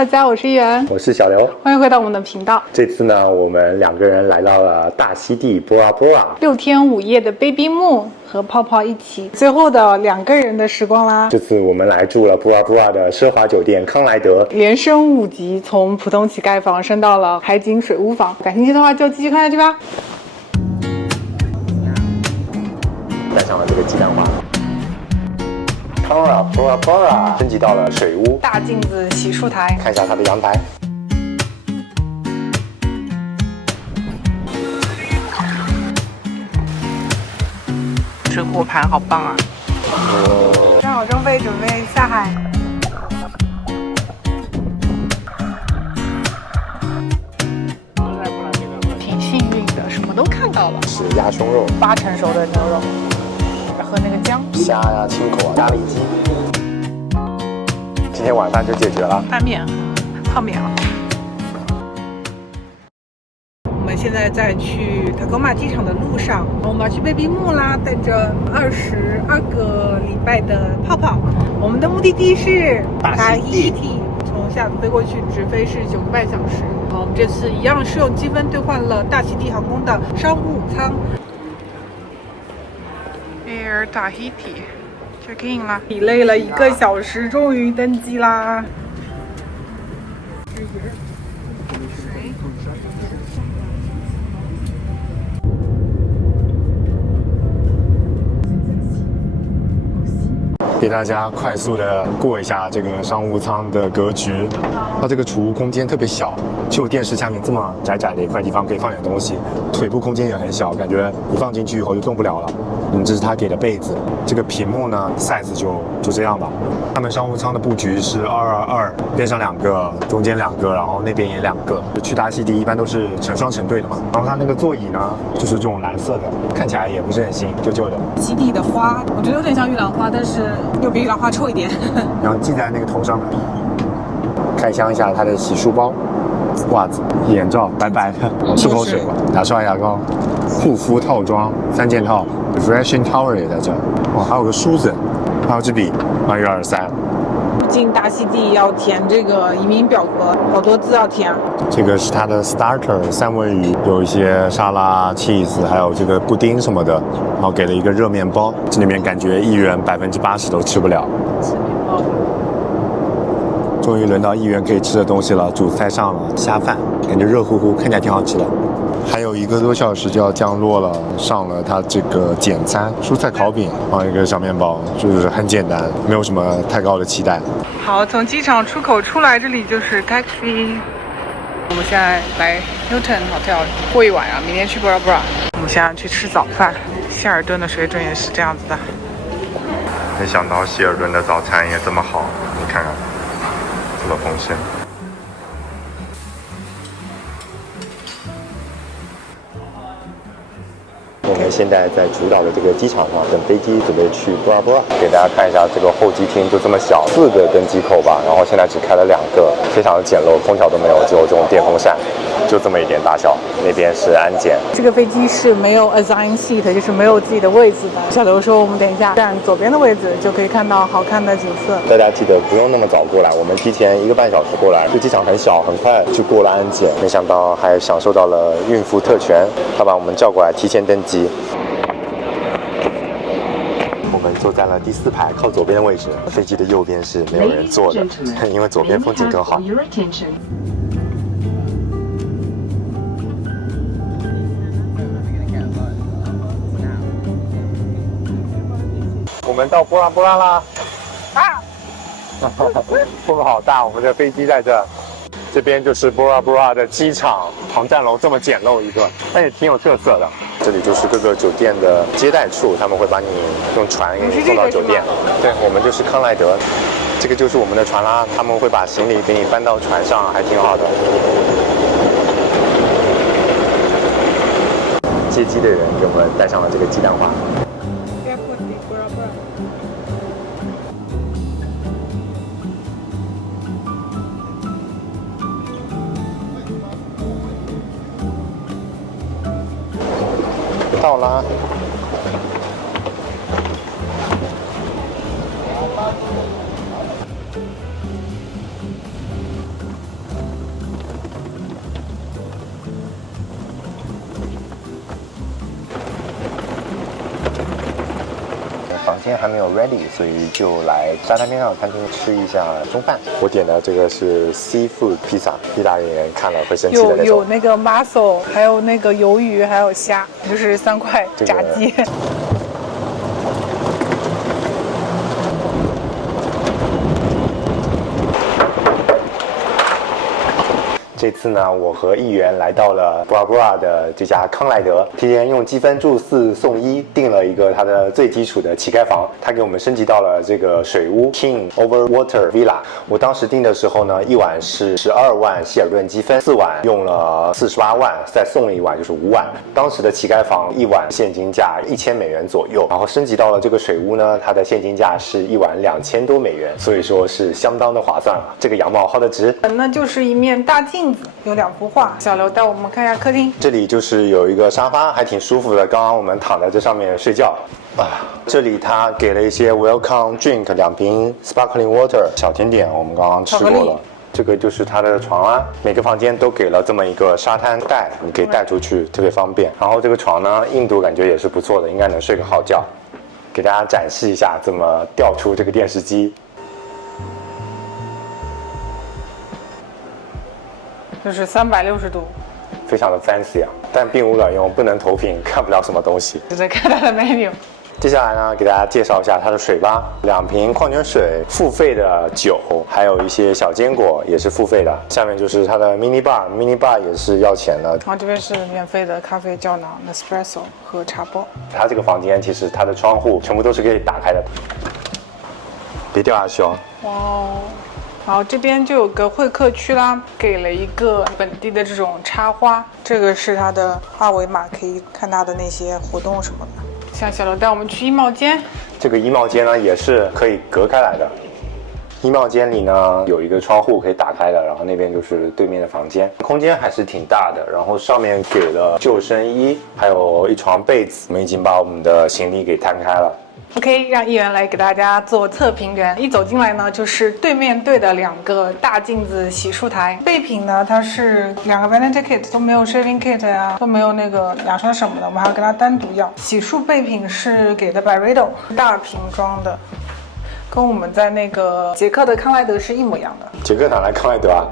大家，我是一元，我是小刘，欢迎回到我们的频道。这次呢，我们两个人来到了大溪地Bora Bora， 6天5夜的 Baby Moon 和泡泡一起，最后的2个人的时光啦。这次我们来住了Bora Bora的奢华酒店康莱德，连升5级，从普通乞丐房升到了海景水屋房。感兴趣的话就继续看下去吧。带上了这个鸡蛋花。Bora Bora 升级到了水屋，大镜子洗漱台，看一下它的阳台。这果盘好棒啊！装好装备，准备下海。挺幸运的，什么都看到了。是鸭胸肉8成熟的牛肉，和那个姜、虾呀、青口啊、咖喱鸡。今天晚饭就解决了。拌面、泡面了。我们现在在去塔科马机场的路上，我们要去 Baby Moon 啦，带着22个礼拜的泡泡。我们的目的地是大溪地，从下飞过去直飞是9个半小时。我们这次一样是用积分兑换了大溪地航空的商务舱。Air Tahiti check in 啦，抵累了1个小时，终于登机啦。给大家快速的过一下这个商务舱的格局，它这个储物空间特别小，只有电视下面这么窄窄的一块地方可以放点东西，腿部空间也很小，感觉你放进去以后就动不了了。这是他给的被子，这个屏幕呢 size 就这样吧。他们商务舱的布局是222，边上2个，中间2个，然后那边也2个。去大溪地一般都是成双成对的嘛。然后它那个座椅呢，就是这种蓝色的，看起来也不是很新，旧旧的。基地的花，我觉得有点像玉兰花，但是又比玉兰花臭一点。然后系在那个头上的。开箱一下它的洗漱包、袜子、眼罩，白白的，漱口水、牙刷、牙膏、护肤套装3件套 ，refreshing tower 也在这。哇，还有个梳子，还有支笔，1、2、3。进大溪地要填这个移民表格，好多字要填。这个是它的 starter 三文鱼，有一些沙拉、cheese， 还有这个布丁什么的，然后给了一个热面包，这里面感觉一元80%都吃不了。吃面包。终于轮到1元可以吃的东西了，主菜上了，虾饭，感觉热乎乎，看起来挺好吃的。还有1个多小时就要降落了，上了它这个简餐，蔬菜烤饼，然后一个小面包，就是很简单，没有什么太高的期待。好，从机场出口出来，这里就是 taxi。我们现在来 Hilton Hotel 过一晚啊，明天去 Bora Bora。我们现在去吃早饭，希尔顿的水准也是这样子的。没想到希尔顿的早餐也这么好，你看看，这么丰盛。我们现在在主岛的这个机场上等飞机，准备去Bora Bora。给大家看一下这个候机厅，就这么小，4个登机口吧，然后现在只开了2个，非常的简陋，空调都没有，只有这种电风扇，就这么一点大小。那边是安检。这个飞机是没有 assigned seat， 就是没有自己的位置的。小刘说我们等一下站左边的位置，就可以看到好看的景色。大家记得不用那么早过来，我们提前1个半小时过来。这机场很小，很快就过了安检，没想到还享受到了孕妇特权，他把我们叫过来提前登机。我们坐在了第4排靠左边的位置，飞机的右边是没有人坐的，因为左边风景更好。我们到Bora Bora啦！啊！风好大，我们的飞机在这。这边就是 Bora Bora 的机场，航站楼这么简陋一个，但也挺有特色的。这里就是各个酒店的接待处，他们会把你用船给你送到酒店。对，我们就是康莱德，这个就是我们的船啦，他们会把行李给你搬到船上，还挺好的。接机的人给我们带上了这个鸡蛋花。到啦！今天还没有 ready， 所以就来沙滩边上餐厅吃一下中饭。我点的这个是 seafood 披萨，意大利人看了会生气的那种。有那个 mussel， 还有那个鱿鱼，还有虾，就是3块炸鸡。这次呢，我和议员来到了 Bora Bora 的这家康莱德，提前用积分住4送1订了一个它的最基础的乞丐房，他给我们升级到了这个水屋 King Over Water Villa。我当时订的时候呢，1晚是12万希尔顿积分，4晚用了48万，再送了1晚就是5晚。当时的乞丐房1晚现金价1000美元左右，然后升级到了这个水屋呢，它的现金价是1晚2000多美元，所以说是相当的划算了。这个羊毛薅得值。那就是一面大镜子，有2幅画。小刘带我们看一下客厅，这里就是有一个沙发，还挺舒服的。刚刚我们躺在这上面睡觉。这里他给了一些 welcome drink， 2瓶 sparkling water， 小甜点我们刚刚吃过了。这个就是他的床啊，每个房间都给了这么一个沙滩袋，你可以带出去，特别方便。然后这个床呢，硬度感觉也是不错的，应该能睡个好觉。给大家展示一下怎么调出这个电视机。就是360度，非常的 fancy 啊，但并无卵用，不能投屏，看不了什么东西。只是看它的 menu。接下来呢，给大家介绍一下它的水吧，2瓶矿泉水，付费的酒，还有一些小坚果也是付费的。下面就是它的 mini bar，mini bar 也是要钱的。然后这边是免费的咖啡胶囊、espresso 和茶包。它这个房间其实它的窗户全部都是可以打开的，别掉下去哦。哇哦。然后这边就有个会客区啦，给了一个本地的这种插花，这个是它的2维码，可以看它的那些活动什么的。像小刘带我们去衣帽间，这个衣帽间呢也是可以隔开来的。衣帽间里呢有一个窗户可以打开的，然后那边就是对面的房间，空间还是挺大的。然后上面给了救生衣，还有一床被子。我们已经把我们的行李给摊开了。OK， 让议员来给大家做测评员。一走进来呢，就是对面对的2个大镜子洗漱台。备品呢，它是2个 vanity kit， 都没有 shaving kit 呀，都没有那个牙刷什么的，我们还要跟它单独要。洗漱备品是给的 Byredo 大瓶装的，跟我们在那个捷克的康莱德是一模一样的。捷克哪来康莱德啊？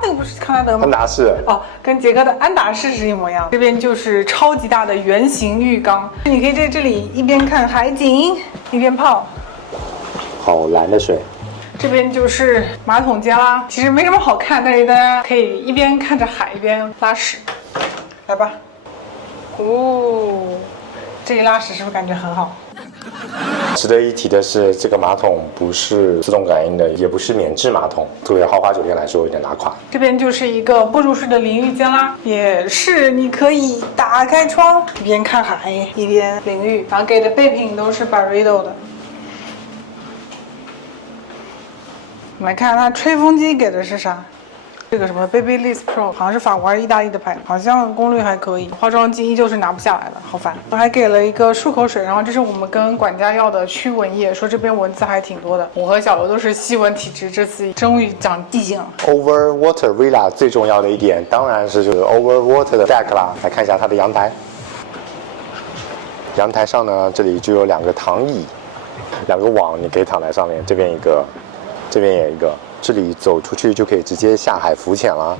那个不是康莱德吗？安达仕哦，跟捷克的安达仕是一模一样的。这边就是超级大的圆形浴缸，你可以在这里一边看海景一边泡。好蓝的水。这边就是马桶间啦，其实没什么好看，但是大家可以一边看着海一边拉屎。来吧。这一拉屎是不是感觉很好？值得一提的是，这个马桶不是自动感应的，也不是免治马桶，作为豪华酒店来说有点拉垮。这边就是一个不入室的淋浴间啦，也是你可以打开窗，一边看海一边淋浴，然后给的备品都是 Byredo 的。我们来看它吹风机给的是啥？这个什么 Babyliss Pro 好像是法国还是意大利的牌子，好像功率还可以，化妆机依旧是拿不下来的，好烦。我还给了一个漱口水，然后这是我们跟管家要的驱蚊液，说这边蚊子还挺多的。我和小刘都是吸蚊体质，这次终于长记性了。Over Water Villa 最重要的一点当然是就是 Over Water 的 deck 啦。来看一下它的阳台，阳台上呢这里就有2个躺椅，2个网，你可以躺在上面，这边一个，这边也一个。这里走出去就可以直接下海浮潜了。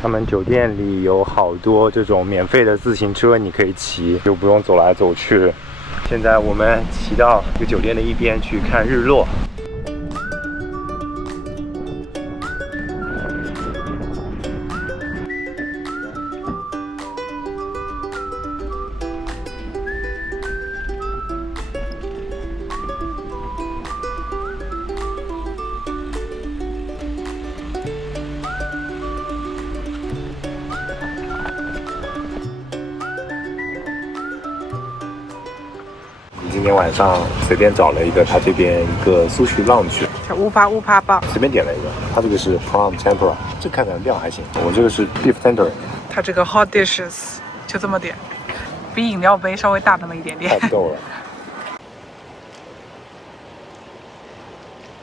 他们酒店里有好多这种免费的自行车，你可以骑，就不用走来走去。现在我们骑到这个酒店的一边去看日落。今天晚上随便找了一个，他这边一个苏轼 lounge， 叫乌帕棒，随便点了一个。他这个是 prawn tempura， 这看起来料还行。我这个是 beef tender。它这个 hot dishes 就这么点，比饮料杯稍微大那么一点点。太逗了。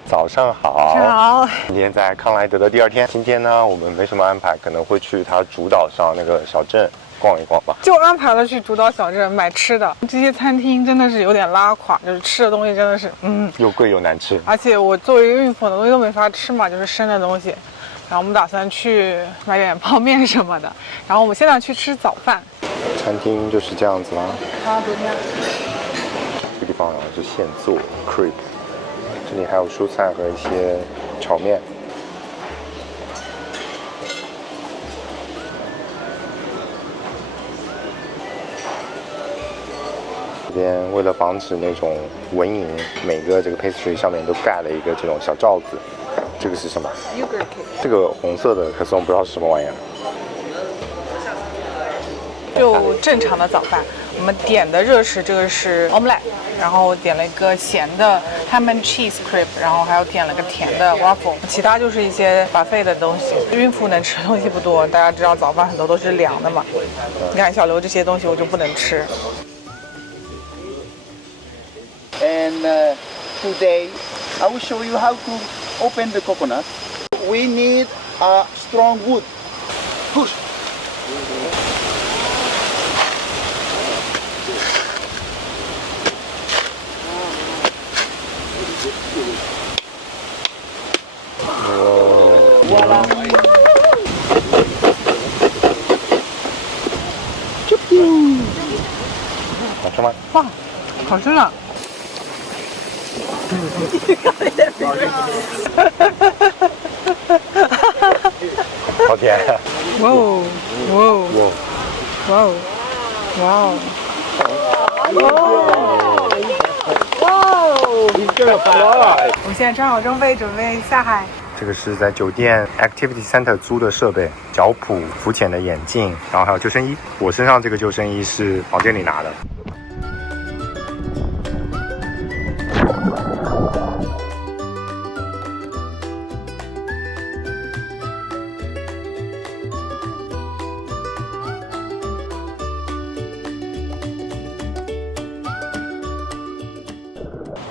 早上好。好。今天在康莱德的第2天，今天呢我们没什么安排，可能会去它主岛上那个小镇逛一逛吧。就安排了去主岛小镇买吃的，这些餐厅真的是有点拉垮，就是吃的东西真的是又贵又难吃。而且我作为孕妇，很多东西都没法吃嘛，就是生的东西。然后我们打算去买点泡面什么的。然后我们现在去吃早饭。餐厅就是这样子啦。好，昨天。这个地方好像是现做 crepe， 这里还有蔬菜和一些炒面。这边为了防止那种蚊蝇，每个这个 pastry 上面都盖了一个这种小罩子。这个是什么 ？Yogurt cake。这个红色的可是我不知道是什么玩意儿。就正常的早饭，我们点的热食这个是 omelette， 然后点了一个咸的 ham and cheese crepe， 然后还有点了个甜的 waffle， 其他就是一些 buffet 的东西。孕妇能吃的东西不多，大家知道早饭很多都是凉的嘛。你看小刘这些东西我就不能吃。And today I will show you how to open the coconut. We need a strong wood. Push. Voila. 好吃吗？哇，好吃呢！好甜！哇哦，哇哦，哇哦，哇哦，哇哦！我们现在穿好装备，准备下海。这个是在酒店 Activity Center 租的设备，脚蹼、浮潜的眼镜，然后还有救生衣。我身上这个救生衣是房间里拿的。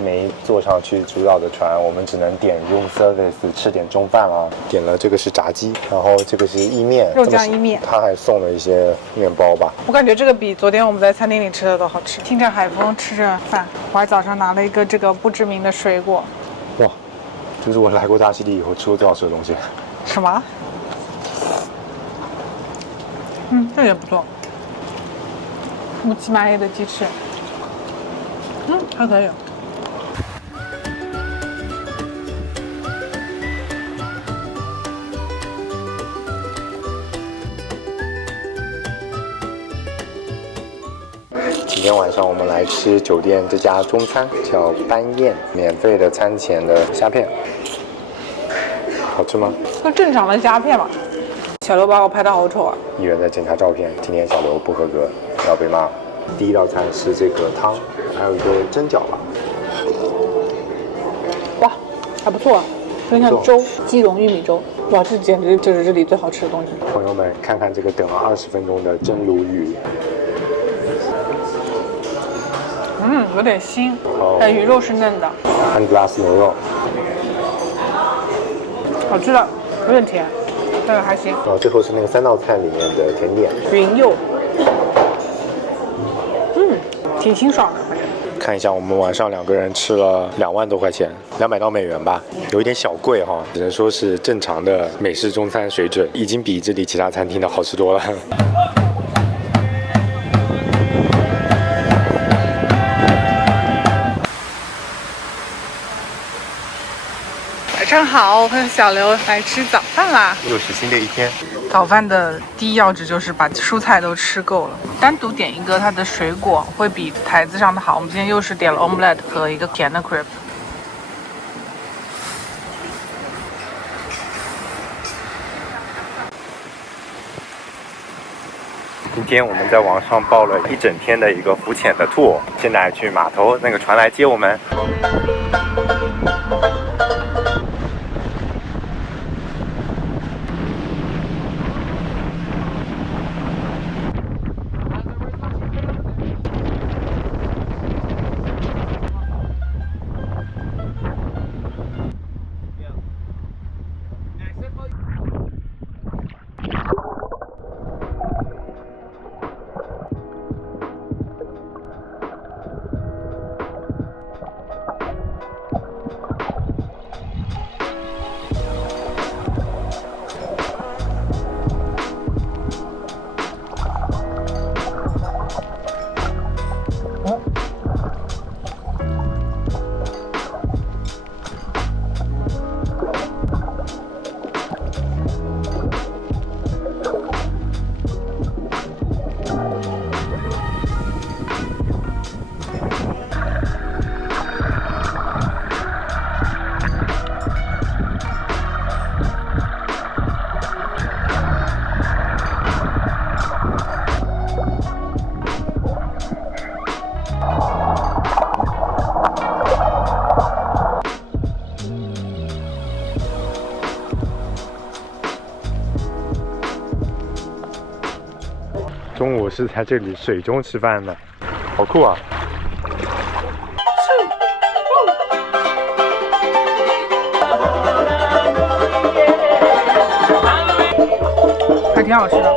没坐上去主岛的船，我们只能点 room service 吃点中饭了。点了这个是炸鸡，然后这个是意面，肉酱意面，他还送了一些面包吧。我感觉这个比昨天我们在餐厅里吃的都好吃。听着海风，吃着饭，我还早上拿了一个这个不知名的水果。哇，这是我来过大溪地以后吃过最好吃的东西。什么？这也不错。乌漆嘛黑的鸡翅，还可以。今天晚上我们来吃酒店这家中餐，叫班宴，免费的餐前的虾片，好吃吗？就正常的虾片嘛。小刘把我拍得好丑啊！议员在检查照片，今天小刘不合格，要被骂。第一道菜是这个汤，还有一个蒸饺吧。哇，还不错啊，有点像粥，鸡蓉玉米粥。哇，这简直就是这里最好吃的东西。朋友们，看看这个等了20分钟的蒸鲈鱼。有点腥，但鱼肉是嫩的。汉格拉斯牛肉，好吃的，有点甜，但是还行。然后最后是那个3道菜里面的甜点，云柚，挺清爽的，反正。看一下，我们晚上2个人吃了2万多块钱，200到美元吧，有一点小贵哈，只能说是正常的美式中餐水准，已经比这里其他餐厅的好吃多了。晚上好，我和小刘来吃早饭啦。又是新的一天。早饭的第一要旨就是把蔬菜都吃够了，单独点一个它的水果会比台子上的好。我们今天又是点了 omelette 和一个甜的 crepe。今天我们在网上报了1整天的一个浮潜的 tour， 现在去码头那个船来接我们。中午是在这里水中吃饭的，好酷啊！还挺好吃的。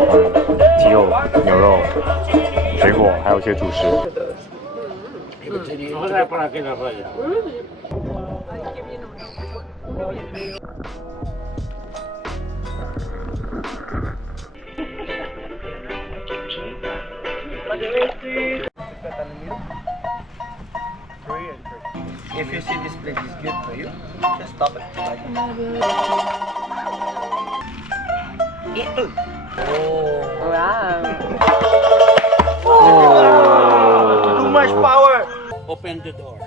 鸡肉、牛肉、水果，还有一些主食。If you see this place is good for you, just stop it. Too much power. Open the door.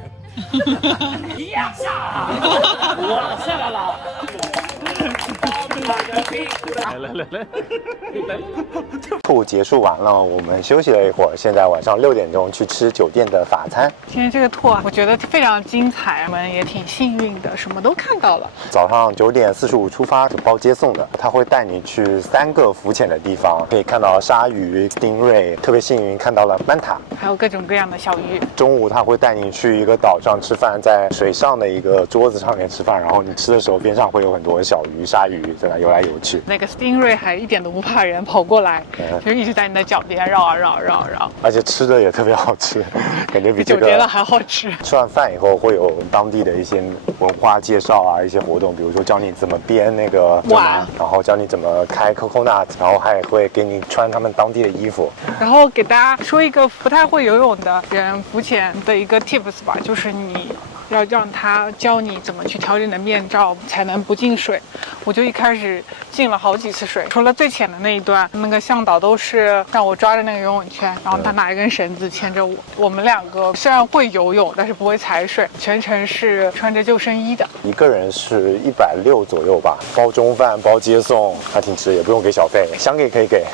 兔结束完了，我们休息了一会儿，现在晚上6点钟去吃酒店的法餐。今天这个tour我觉得非常精彩，我们也挺幸运的，什么都看到了。早上9点45出发，有包接送的，他会带你去3个浮潜的地方，可以看到鲨鱼、丁瑞，特别幸运看到了曼塔，还有各种各样的小鱼。中午他会带你去一个岛上吃饭，在水上的一个桌子上面吃饭，然后你吃的时候边上会有很多小鱼、鲨鱼在那游来游去。那个 Stingray 还一点都不怕人，跑过来，就一直在你的脚边绕啊绕绕绕，而且吃的也特别好吃，感觉比这个酒店的还好吃。吃完饭以后会有当地的一些文化介绍啊，一些活动，比如说教你怎么编那个哇，然后教你怎么开 coconut， 然后还会给你穿他们当地的衣服。然后给大家说一个不太会游泳的人浮潜的一个 tips 吧，就是你要让他教你怎么去调整你的面罩，才能不进水。我就一开始进了好几次水，除了最浅的那一段，那个向导都是让我抓着那个游泳圈，然后他拿一根绳子牵着我。我们2个虽然会游泳，但是不会踩水，全程是穿着救生衣的。一个人是160左右吧，包中饭包接送，还挺值，也不用给小费，想给可以给。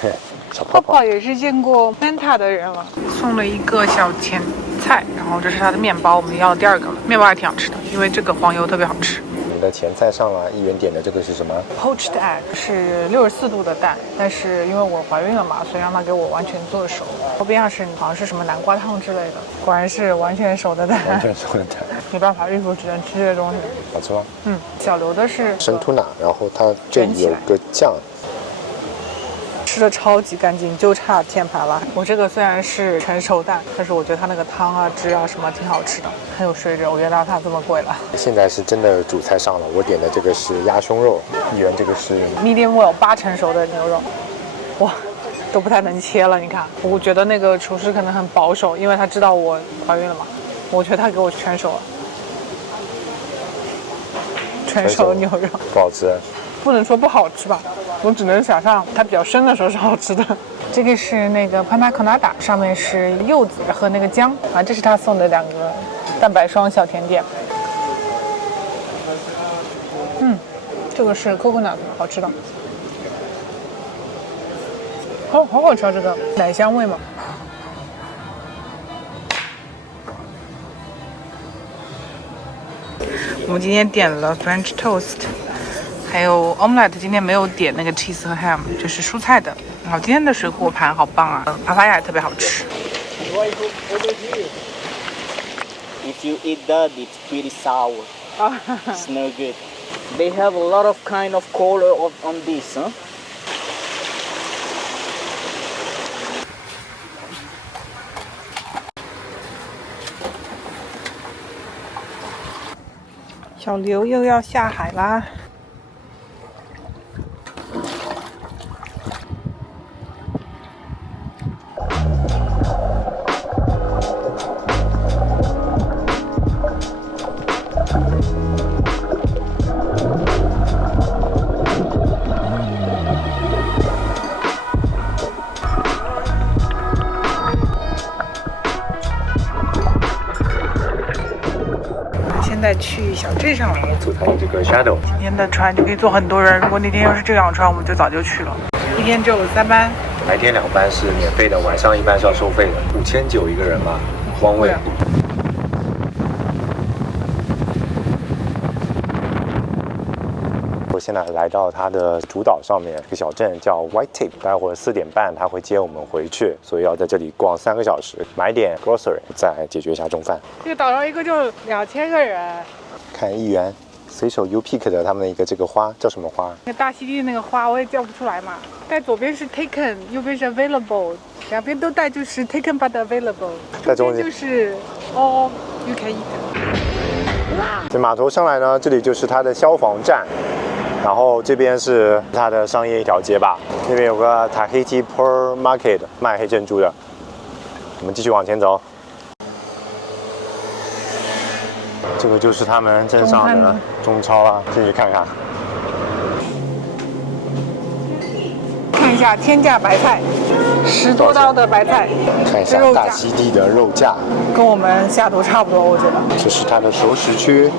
小泡泡泡泡也是见过 Manta 的人了，送了一个小前菜，然后这是他的面包，我们要第2个了。面包还挺好吃的，因为这个黄油特别好吃。你的前菜上了，1元点的这个是什么 ？Poached egg 是64度的蛋，但是因为我怀孕了嘛，所以让他给我完全做熟。后边上是好像是什么南瓜汤之类的，果然是完全熟的蛋。完全熟的蛋，没办法，孕妇只能吃这些东西。好吃吗？小刘的是生吐纳，然后它这里有个酱。吃的超级干净，就差天盘了。我这个虽然是全熟蛋，但是我觉得它那个汤啊、汁啊什么挺好吃的，很有水准。我原来它这么贵了。现在是真的主菜上了，我点的这个是鸭胸肉，1元这个是 medium well 8成熟的牛肉，哇，都不太能切了。你看，我觉得那个厨师可能很保守，因为他知道我怀孕了嘛。我觉得他给我全熟了，全熟的牛肉不好吃。不能说不好吃吧，我只能想象它比较生的时候是好吃的。这个是那个 panna cotta， 上面是柚子和那个姜啊，这是他送的2个蛋白霜小甜点。这个是 coconut， 好吃的，好好吃啊！这个奶香味嘛。我们今天点了 French toast。还有 omelette， 今天没有点那个 cheese 和 ham， 就是蔬菜的。然后今天的水果盘好棒啊，帕帕亚也特别好吃。If you eat that, it's pretty sour. It's no good. They have a lot of kind of color on this, huh? 小刘又要下海啦。现在去小镇上了，组成这个 shadow。今天的船就可以坐很多人，如果那天要是这辆船，我们就早就去了。一天只有3班，白天2班是免费的，晚上1班是要收费的，5900一个人嘛。汪味。我现在来到它的主岛上面，一个小镇叫 White Tip， 待会儿4点半他会接我们回去，所以要在这里逛3个小时，买点 grocery， 再解决一下中饭。这个岛上一个就2000个人。看议员随手 U pick 的他们的一个这个花叫什么花？那大溪地那个花我也叫不出来嘛。但左边是 taken， 右边是 available， 两边都带就是 taken but available， 在中间就是 all you can eat。这码头上来呢，这里就是它的消防站，然后这边是它的商业一条街吧，那边有个 Tahiti Pearl Market 卖黑珍珠的。我们继续往前走。这个就是他们镇上的中超了，进去看看。看一下天价白菜，10多刀的白菜，看一下大溪地的肉价，跟我们下图差不多，我觉得。这是它的熟食区，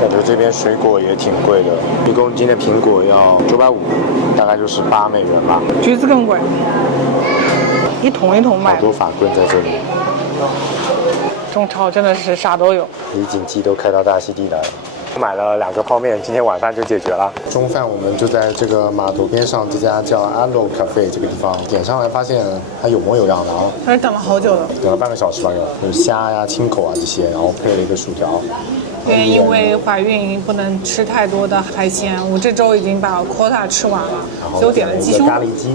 感觉这边水果也挺贵的，1公斤的苹果要950，大概就是8美元吧。橘子更贵，一桶一桶卖。好多法棍在这里。中超真的是啥都有，离景机都开到大溪地来了。买了2个泡面，今天晚饭就解决了。中饭我们就在这个码头边上这家叫 Alo Cafe 这个地方点上来，发现它有模有样的啊。但是等了好久了，等了半个小时吧，有虾呀、青口啊这些，然后配了一个薯条。因为怀孕不能吃太多的海鲜，我这周已经把 quota 吃完了，所以我点了鸡胸。咖喱鸡。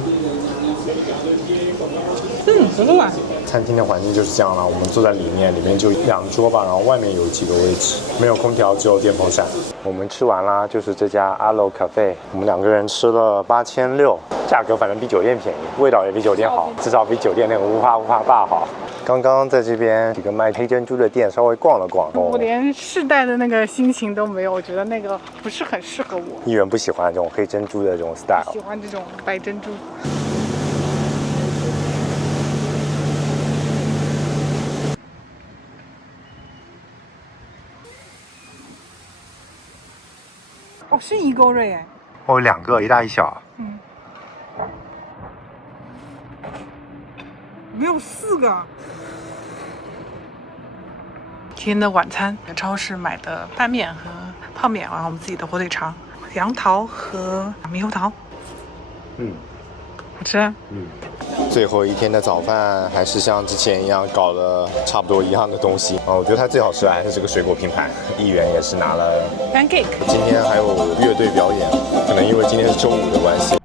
不错。餐厅的环境就是这样了，我们坐在里面就2桌吧，然后外面有几个位置，没有空调，只有电风扇。我们吃完啦，就是这家 Alo Cafe， 我们2个人吃了8600，价格反正比酒店便宜，味道也比酒店好，至少比酒店那个乌帕坝好。刚刚在这边几个卖黑珍珠的店稍微逛了逛，我连试戴的那个心情都没有，我觉得那个不是很适合我。艺人不喜欢这种黑珍珠的这种 style， 喜欢这种白珍珠。哦，是伊沟瑞哎。哦，有2个，一大一小。没有4个。今天的晚餐，在超市买的拌面和泡面，然后我们自己的火腿肠、杨桃和猕猴桃。好吃。最后一天的早饭还是像之前一样搞了差不多一样的东西啊，我觉得它最好吃的还是这个水果拼盘，议员也是拿了 pancake。今天还有乐队表演，可能因为今天是周五的关系。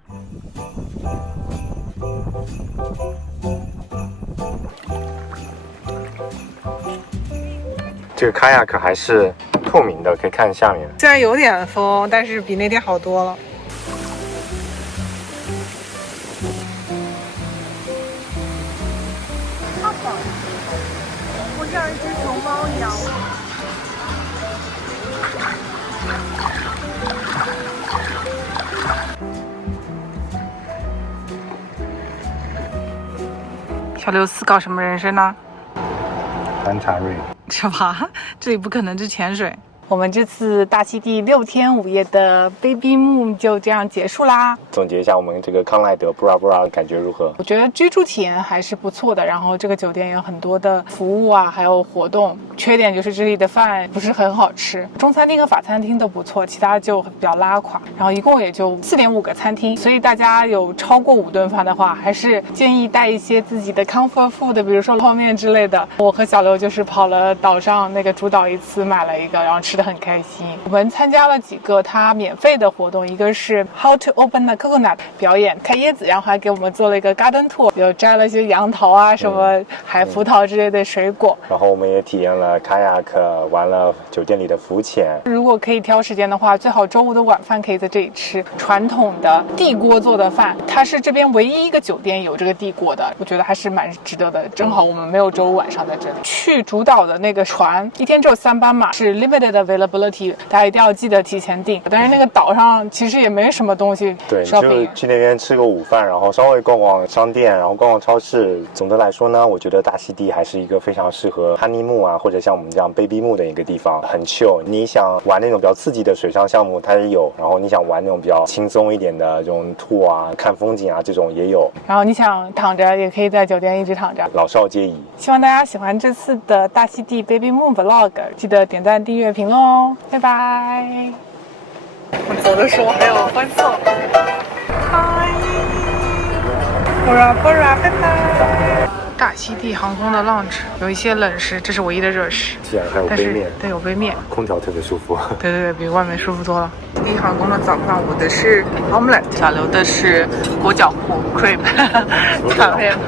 这个 kayak 还是透明的，可以看下面。虽然有点风，但是比那天好多了。我像一只熊猫一样。小刘思考什么人生呢？观察瑞。是吧？这里不可能是潜水。我们这次大溪地6天5夜的 Baby Moon 就这样结束啦。总结一下我们这个康莱德布拉布拉感觉如何？我觉得居住体验还是不错的，然后这个酒店有很多的服务啊，还有活动。缺点就是这里的饭不是很好吃，中餐厅和法餐厅都不错，其他就比较拉垮。然后一共也就4.5个餐厅，所以大家有超过5顿饭的话，还是建议带一些自己的 comfort food， 比如说泡面之类的。我和小刘就是跑了岛上那个主岛一次，买了一个，然后吃得很开心。我们参加了几个他免费的活动，一个是 How to Open a Coconut 表演开椰子，然后还给我们做了一个 garden tour， 有摘了一些杨桃啊、什么海葡萄之类的水果。然后我们也体验了 kayak， 玩了酒店里的浮潜。如果可以挑时间的话，最好周五的晚饭可以在这里吃传统的地锅做的饭，它是这边唯一一个酒店有这个地锅的，我觉得还是蛮值得的。正好我们没有周五晚上在这里。去主岛的那个船一天只有3班嘛，是 limited availability， 大家一定要记得提前订。但是那个岛上其实也没什么东西，对，就去那边吃个午饭，然后稍微逛逛商店，然后逛逛超市。总的来说呢，我觉得大溪地还是一个非常适合 honeymoon 啊，或者像我们这样 Baby Moon 的一个地方，很 chill。你想玩那种比较刺激的水上项目，它也有；然后你想玩那种比较轻松一点的这种 tour 啊、看风景啊，这种也有。然后你想躺着，也可以在酒店一直躺着，老少皆宜。希望大家喜欢这次的大溪地 Baby Moon Vlog， 记得点赞、订阅、评论哦，拜拜。我走的时候还有欢送，嗨，波拉波拉，拜拜。大溪地航空的 lounge 有一些冷食，这是唯一的热食，竟然还有但是杯面，对，有杯面，空调特别舒服。对对对，比外面舒服多了。第一航空的早饭，我的是 omelette， 小刘的是裹脚糊 crepe，漂亮。